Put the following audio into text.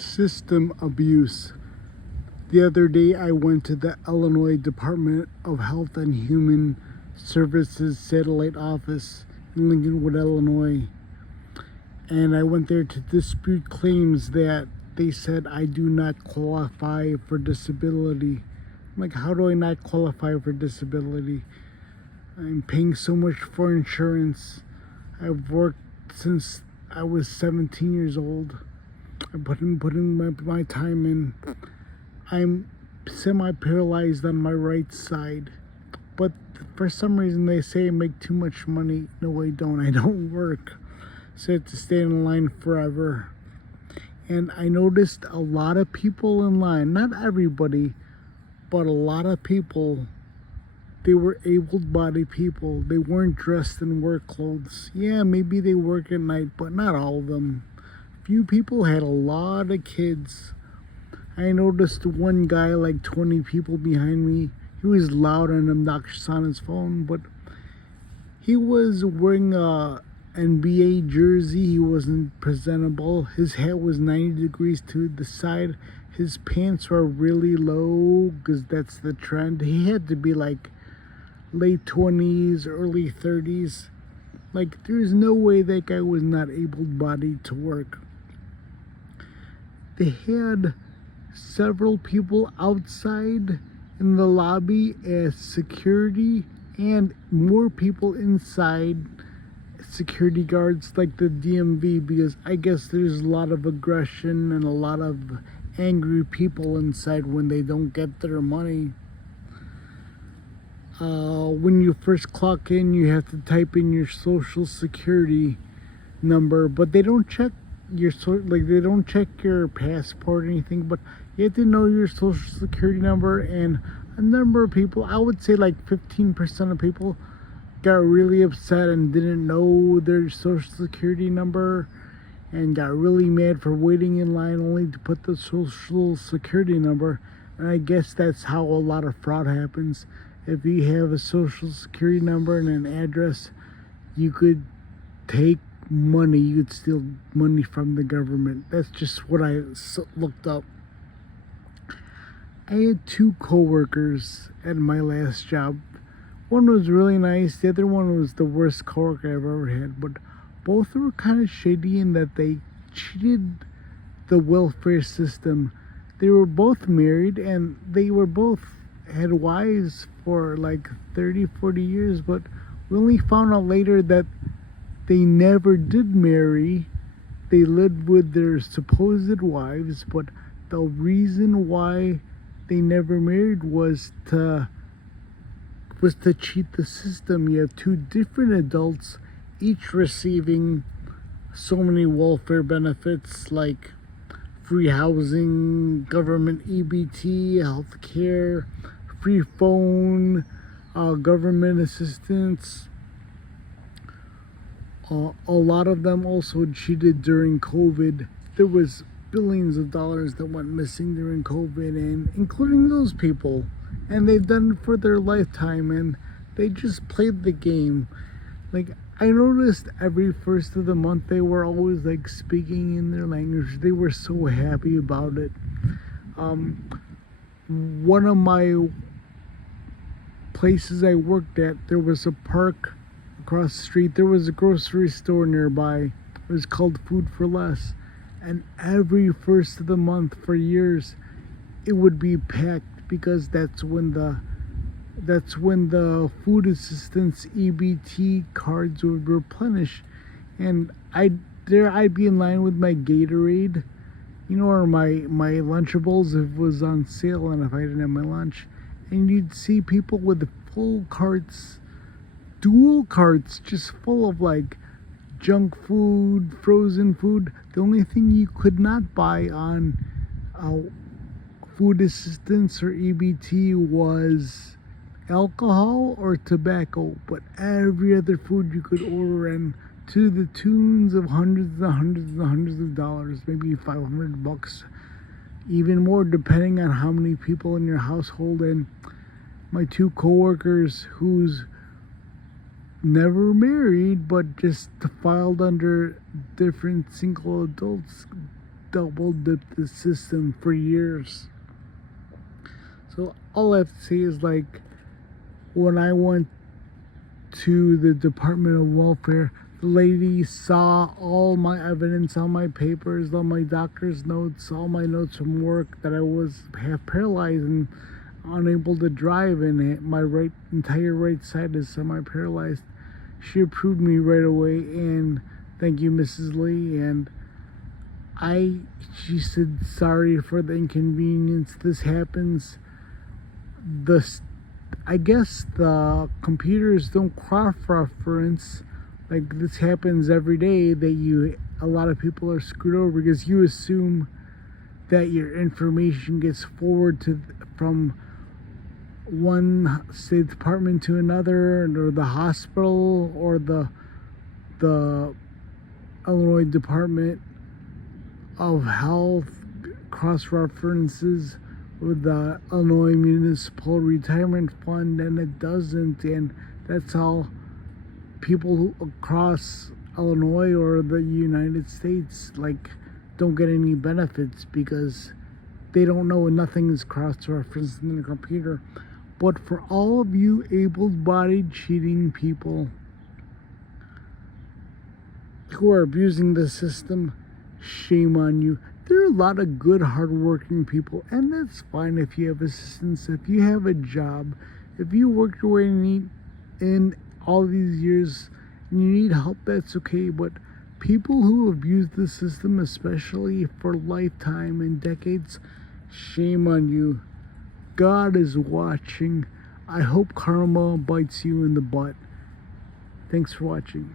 System abuse. The other day, I went to the Illinois Department of Health and Human Services satellite office in Lincolnwood, Illinois. And I went there to dispute claims that they said I do not qualify for disability. I'm like, how do I not qualify for disability? I'm paying so much for insurance. I've worked since I was 17 years old. I put in my time in. I'm semi-paralyzed on my right side. But for some reason they say I make too much money. No, I don't. I don't work. So I have to stay in line forever. And I noticed a lot of people in line, not everybody, but a lot of people, they were able-bodied people. They weren't dressed in work clothes. Yeah, maybe they work at night, but not all of them. Few people had a lot of kids. I noticed one guy, like 20 people behind me. He was loud and obnoxious on his phone, but he was wearing a NBA jersey. He wasn't presentable. His hat was 90 degrees to the side. His pants were really low because that's the trend. He had to be like late 20s, early 30s. Like, there's no way that guy was not able-bodied to work. They had several people outside in the lobby as security and more people inside, security guards like the DMV, because I guess there's a lot of aggression and a lot of angry people inside when they don't get their money. When you first clock in, you have to type in your social security number, but they don't check they don't check your passport or anything, but you have to know your social security number. And a number of people, I would say like 15% of people, got really upset and didn't know their social security number and got really mad for waiting in line only to put the social security number. And I guess that's how a lot of fraud happens. If you have a social security number and an address, you could take money, you could steal money from the government. That's just what I looked up. I had two coworkers at my last job. One was really nice, the other one was the worst coworker I've ever had, but both were kind of shady in that they cheated the welfare system. They were both married and they were both had wives for like 30-40 years, but we only found out later that they never did marry. They lived with their supposed wives, but the reason why they never married was to cheat the system. You have two different adults, each receiving so many welfare benefits like free housing, government EBT, health care, free phone, government assistance. A lot of them also cheated during COVID. There was billions of dollars that went missing during COVID, and including those people. And they've done it for their lifetime, and they just played the game. Like, I noticed every first of the month they were always like speaking in their language. They were so happy about it. One of my places I worked at, there was a park across the street. There was a grocery store nearby. It was called Food for Less. And every first of the month for years, it would be packed because that's when the food assistance EBT cards would replenish. And I'd be in line with my Gatorade, or my Lunchables if it was on sale and if I didn't have my lunch. And you'd see people with full carts, dual carts, just full of like junk food, frozen food. The only thing you could not buy on food assistance or EBT was alcohol or tobacco, but every other food you could order, and to the tunes of hundreds and hundreds and hundreds of dollars, maybe $500, even more depending on how many people in your household. And my two coworkers who's never married but just filed under different single adults double dipped the system for years. So all I have to say is, like, when I went to the Department of Welfare, the lady saw all my evidence, all my papers, all my doctor's notes, all my notes from work that I was half paralyzed and unable to drive, and my entire right side is semi-paralyzed. She approved me right away, and thank you, Mrs. Lee. And she said, sorry for the inconvenience. This happens. I guess the computers don't cross-reference. Like, this happens every day, that a lot of people are screwed over because you assume that your information gets forwarded from one state department to another, or the hospital, or the Illinois Department of Health cross references with the Illinois Municipal Retirement Fund, and it doesn't. And that's how people across Illinois or the United States, like, don't get any benefits because they don't know, nothing is cross-referenced in the computer. But for all of you able-bodied cheating people who are abusing the system, shame on you. There are a lot of good, hard-working people, and that's fine if you have assistance, if you have a job, if you worked your way in all these years and you need help, that's okay. But people who abuse the system, especially for lifetime and decades, shame on you. God is watching. I hope karma bites you in the butt. Thanks for watching.